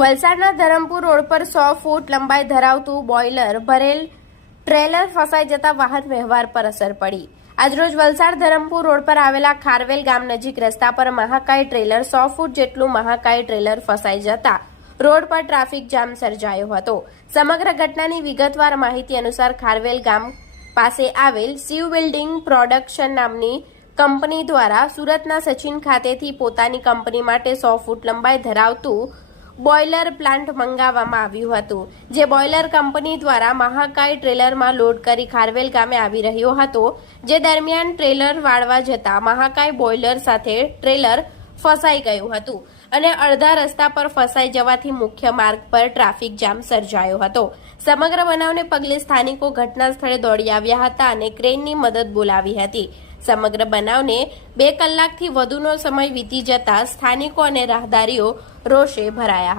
વલસાડના ધરમપુર રોડ પર 100 ફૂટ લંબાઈ ધરાવતું બોઇલર ભરેલ ટ્રેલર ફસાઈ જતા વાહન વ્યવહાર પર અસર પડી। આજરોજ વલસાડ ધરમપુર રોડ પર આવેલા ખારવેલ ગામ નજીક રસ્તા પર મહાકાય ટ્રેલર 100 ફૂટ જેટલું મહાકાય ટ્રેલર ફસાઈ જતા રોડ પર ટ્રાફિક જામ સર્જાયો હતો। સમગ્ર ઘટનાની વિગતવાર માહિતી અનુસાર ખારવેલ ગામ પાસે આવેલ શિવ બિલ્ડિંગ પ્રોડક્શન નામની કંપની દ્વારા સુરતના સચિન ખાતેથી પોતાની કંપની માટે 100 ફૂટ લંબાઈ ધરાવતું બોઇલર પ્લાન્ટ મંગાવવામાં આવ્યું હતું, જે બોઇલર કંપની દ્વારા મહાકાય ટ્રેલરમાં લોડ કરી ખારવેલ ગામે આવી રહ્યો હતો। જે દરમિયાન ટ્રેલર વાળવા જતા મહાકાય બોઇલર સાથે ટ્રેલર ફસાઈ ગયું હતું અને અડધા રસ્તા પર ફસાઈ જવાથી મુખ્ય માર્ગ પર ટ્રાફિક જામ સર્જાયો હતો। સમગ્ર બનાવને પગલે સ્થાનિકો ઘટના સ્થળે દોડી આવ્યા હતા અને ક્રેનની મદદ બોલાવી હતી। સમગ્ર બનાવને 2 કલાકથી વધુનો સમય વીતી જતા સ્થાનિકો અને રાહદારીઓ રોષે ભરાયા।